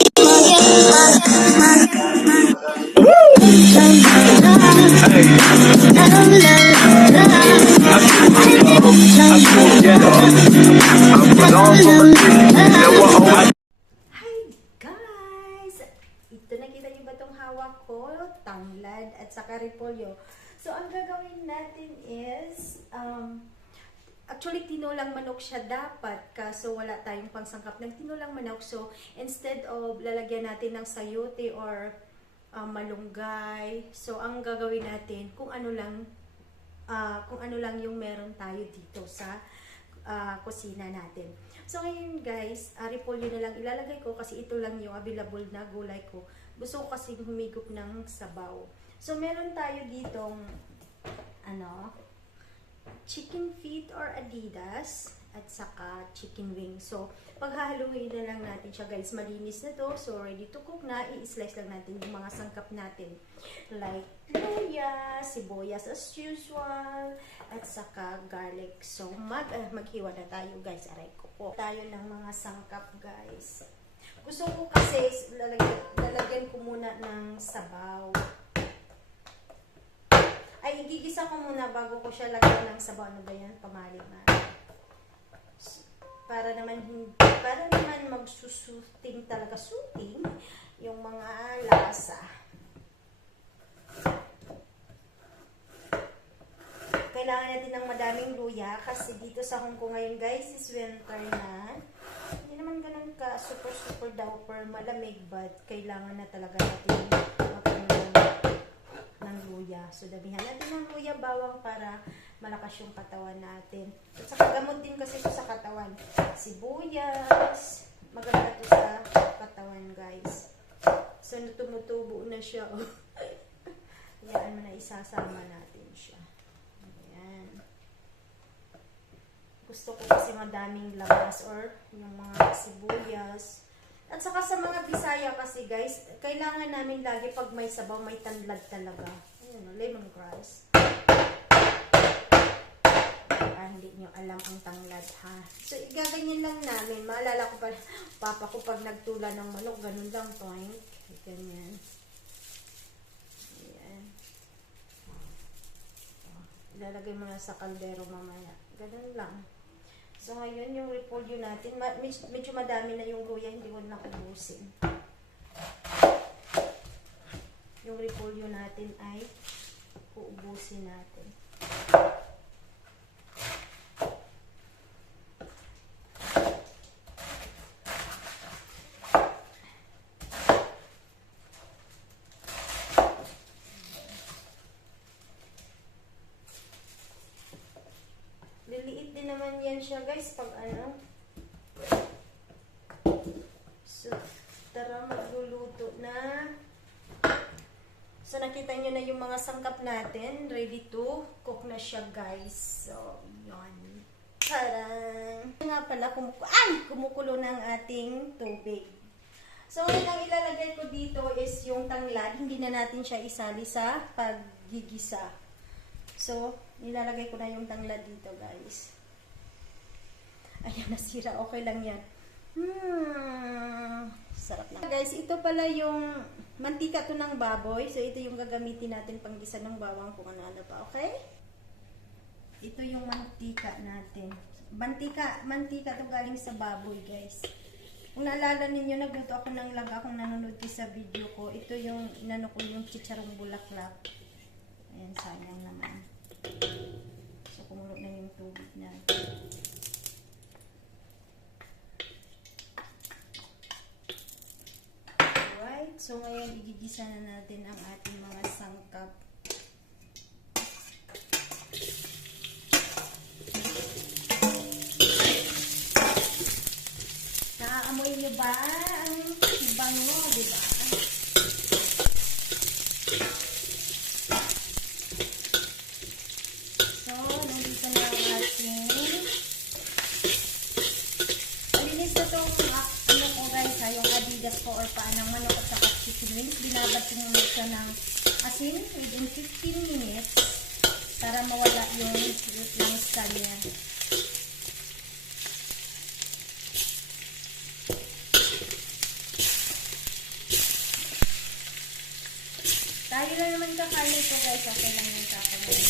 Guys! Ito, nakita niyo ba itong hawak ko? Tanglad at saka repolyo. So, ang gagawin natin is, actually, tinulang manok siya dapat, kaso wala tayong pangsangkap ng tinulang manok. So, instead of lalagyan natin ng sayote or malunggay, so, ang gagawin natin, kung ano lang yung meron tayo dito sa kusina natin. So, ngayon guys, repolyo na lang ilalagay ko kasi ito lang yung available na gulay ko. Gusto ko kasi humigop ng sabaw. So, meron tayo ditong chicken feet or adidas at saka chicken wings. So, paghahaluin na lang natin siya guys. Malinis na to. So, ready to cook na. I-slice lang natin yung mga sangkap natin. Like luya, sibuyas as usual, at saka garlic. So, maghiwa na tayo guys. Aray ko po. Tayo ng mga sangkap guys. Gusto ko kasi lalagyan ko muna ng sabaw. Ay, igigisa ko muna bago ko siya lagyan ng sabaw. Ano ba yan? Pamalig-malig. Para naman magsusuting talaga, suting yung mga lasa. Kailangan natin ng madaming luya kasi dito sa Hong Kong ngayon guys is winter na. Hindi naman ganun ka super duper malamig, but kailangan na talaga natin ng luya. So, damihan natin ng luya, bawang para malakas yung katawan natin. At saka gamot din kasi ito sa katawan. Sibuyas. Maganda ito sa katawan, guys. So, tumutubo na siya. Oh. Yan mo na, isasama natin siya. Ayan. Gusto ko kasi madaming lamas or yung mga sibuyas. At saka sa mga Bisaya kasi guys, kailangan namin lagi pag may sabaw, may tanlad talaga. Ayan o, lemongrass. Hindi nyo alam ang tanglad ha. So, igaganyan lang namin. Maalala ko pa, papa ko pag nagtula ng manok, ganun lang to. Ganyan. Ayan. Ilalagay mo na sa kaldero mamaya. Ganun lang. So, ngayon yung repolyo natin, medyo madami na yung luya, hindi ko na ubusin. Yung repolyo natin ay uubusin natin. Liliit din naman yan siya guys pag ano. So, tara magluluto na. So, nakita nyo na yung mga sangkap natin. Ready to cook na siya guys. So, yun. Tarang! Nga pala, kumukulo ng ating tubig. So, ngayon ang ilalagay ko dito is yung tanglad. Hindi na natin siya isali sa paggigisa. So, nilalagay ko na yung tanglad dito, guys. Ayan, nasira. Okay lang yan. Sarap na. Guys, ito pala yung mantika to ng baboy. So, ito yung gagamitin natin panggisa ng bawang kung ano-ano pa. Okay? Ito yung mantika natin. Mantika to galing sa baboy, guys. Kung naalala ninyo, nagluto ako ng laga kung nanonood kayo sa video ko. Ito yung inano ko yung chicharong bulaklak. Ayan, sayang naman. So, kumulo na yung tubig natin. Alright. So, ngayon, igigisa na natin ang ating mga sangkap. Nakaamoy niyo ba ang bango, diba? Ko or paanang manok at saka chicken wings. Binabatin mo siya ng asin within 15 minutes para mawala yung langis niya. lang naman kakain ito guys. Okay lang yung kakain natin.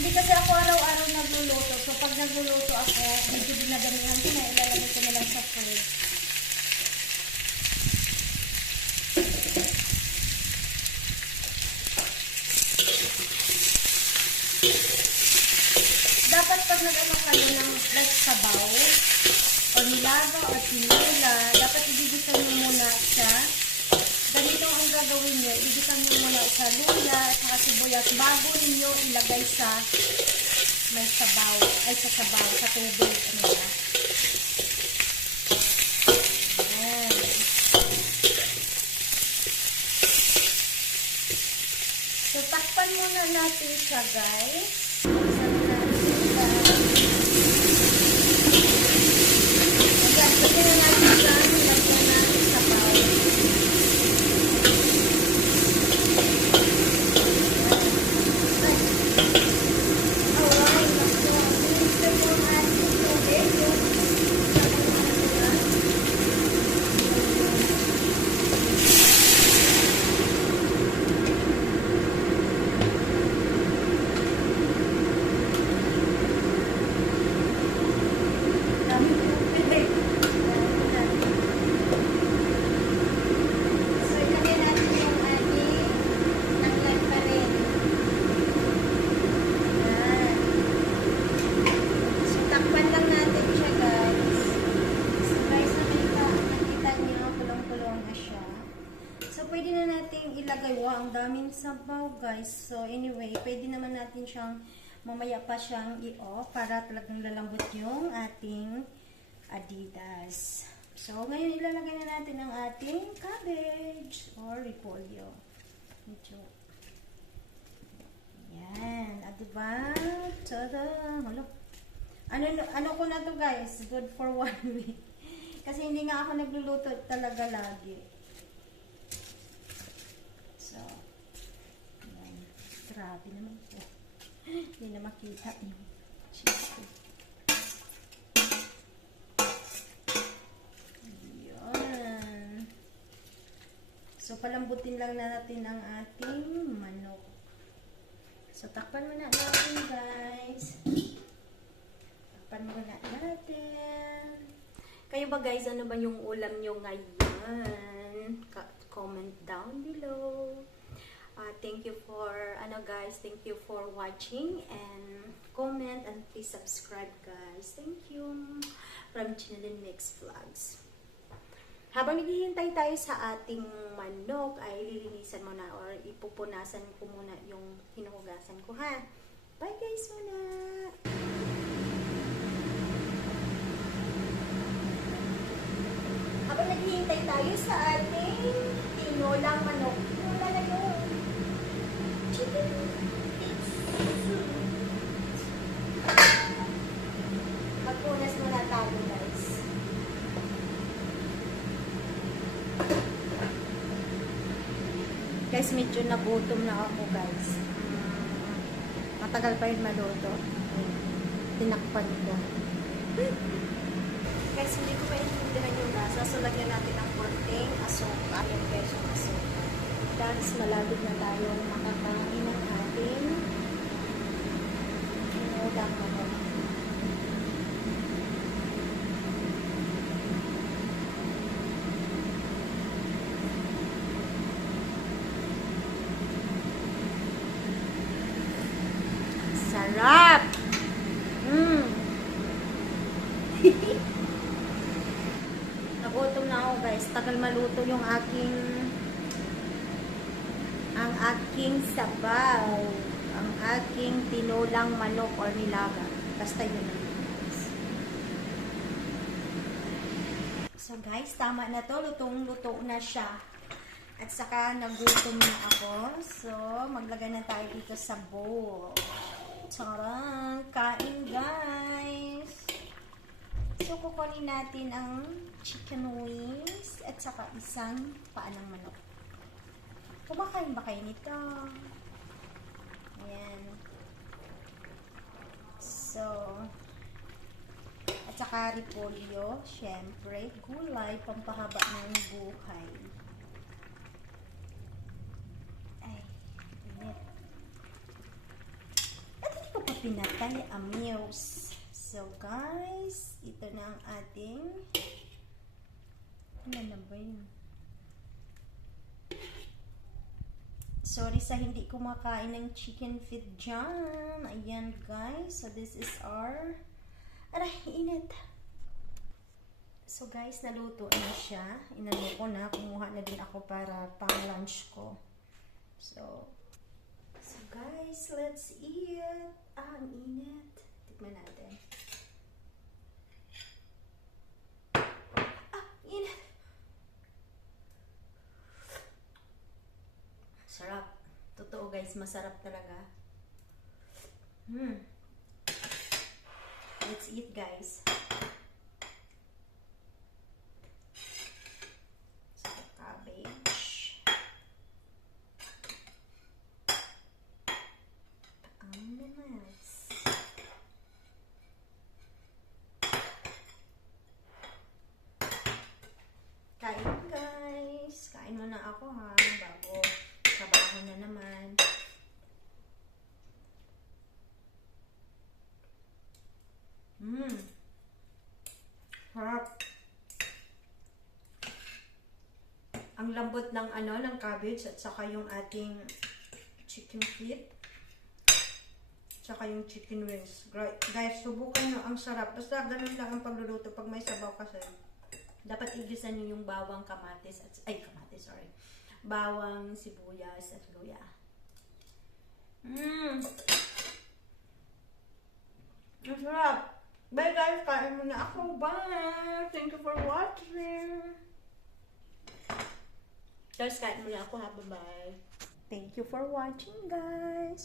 Hindi kasi ako araw-araw nagluluto. So pag nagluluto ako, medyo dinadamihan ko na. Ilalagay ko na lang sa fridge. Dapat pag nag-ano kayo ng like sabaw, o nilaga, o tinola, dapat ibigisa nyo muna siya. Ganito ang gagawin nyo, ibigisa nyo muna sa luya at saka sibuyas bago ninyo ilagay sa may sabaw, ay sa sabaw, sa tubig, ano ba. Ayan. So, takpan muna natin siya, guys. Ayan, pwede na natin siya, nilagyan natin sa sabaw. Pwede na natin ilagay. Wow, ang daming sabaw, guys. So, anyway, pwede naman natin siyang, mamaya pa siyang i-off para talagang lalambot yung ating Adidas. So, ngayon ilalagay na natin ang ating cabbage or repolyo. Medyo. Yan. At diba? Tada! Halo. Ano ko na to, guys? Good for 1 week. Kasi hindi nga ako nagluluto talaga lagi. So, yan. Grabe naman po. Hindi na makita yung cheese. Yan. So, palambutin lang natin ang ating manok. So, takpan muna natin, guys. Takpan muna natin. Kayo ba, guys, ano ba yung ulam nyo ngayon? Comment down below. Thank you for, guys, thank you for watching and comment and please subscribe, guys. Thank you. From Chinalyn Mix Vlogs. Habang naghihintay tayo sa ating manok, ay lilinisan muna or ipupunasan ko muna yung hinuhugasan ko, ha? Bye, guys, muna! Habang naghihintay tayo sa ating tinolang manok. Tinola na yun. Chicken. Magpunas muna tayo, guys. Guys, medyo nagutom na ako, guys. Matagal pa yun maluto. Tinakpan ko. Guys, hindi ko pa inindihan yung lasa. So, lagyan natin ang konting asukal. Ayan, guys, yung asukal. Guys, malapit na tayo makakain ng ating tinolang manok. Sarap! Nagutom na ako, guys. Tagal maluto yung ang aking sabaw. Ang aking tinolang manok or nilaga. Basta yun lang, guys. So, guys, tama na to. Lutong-luto na siya. At saka, nagutom na ako. So, maglagay na tayo dito sa bowl. Charang! Kain, guys! So, kukunin natin ang chicken wings at saka isang paa ng manok. Kumakain ba kayo nito? Ayan. So, saka repolyo, syempre, gulay, pampahaba ng buhay. Ay, init. At hindi ko pa pinatay, amigos. So, guys, ito na ang ating, ano na ba yun? Sorry sa hindi kumakain ng chicken feet dyan. Ayan, guys. So, this is our, aray, init. So, guys, naluto na siya. Inano ko na. Kumuha na din ako para pang lunch ko. So guys, let's eat. Ah, ang init. Tikman natin. Ah, init. Sarap. Totoo, guys, masarap talaga. Let's eat, guys. So, cabbage. Ananas. Kain, guys. Kain muna ako, ha, bago trabaho na naman. Sarap. Ang lambot ng ng cabbage at saka yung ating chicken feet. Tsaka yung chicken wings. Guys, subukan nyo. Ang sarap. Basta ganun lang ang pagluluto pag may sabaw kasi. Dapat igisa nyo yung bawang kamatis at bawang, sibuyas at luya. Ang sarap. Bye guys, kain muna ako. Bye! Thank you for watching. Guys, kain muna ako ha. Bye-bye. Thank you for watching, guys.